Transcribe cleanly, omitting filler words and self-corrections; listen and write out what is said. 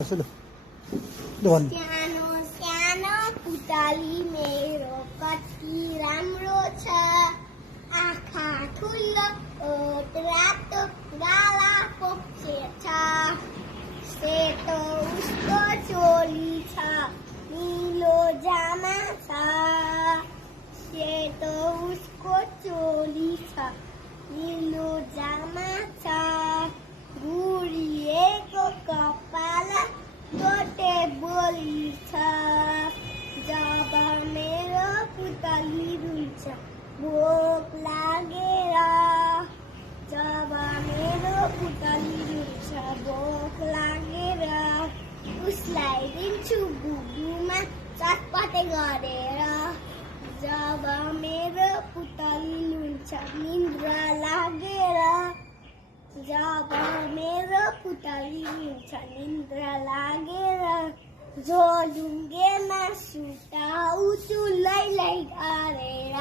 सुनो दोन सानो सानो पुतली मेरो कति राम्रो छ आँखा ठुलो ओठ रातो गाला पोख्छे छ सेतो उसको चोली छ नीलो जामा छ सेतो उसको चोली छ नीलो जामा छ घुरिएको कपाल गोटे बोली छ जब मेरो पुतली रुन्छ भोक लागेर जब मेरो पुतली रुन्छ भोक लागेर उसलाई दिन्छु बुबुमा चटपटे गरेर जब मेरो पुतली रुन्छ निन्द्रा लागेर जब मेरो पुतली रुन्छ निन्द्रा लागेर झोलुङ्गेमा सुताउँछु लै लै गरेर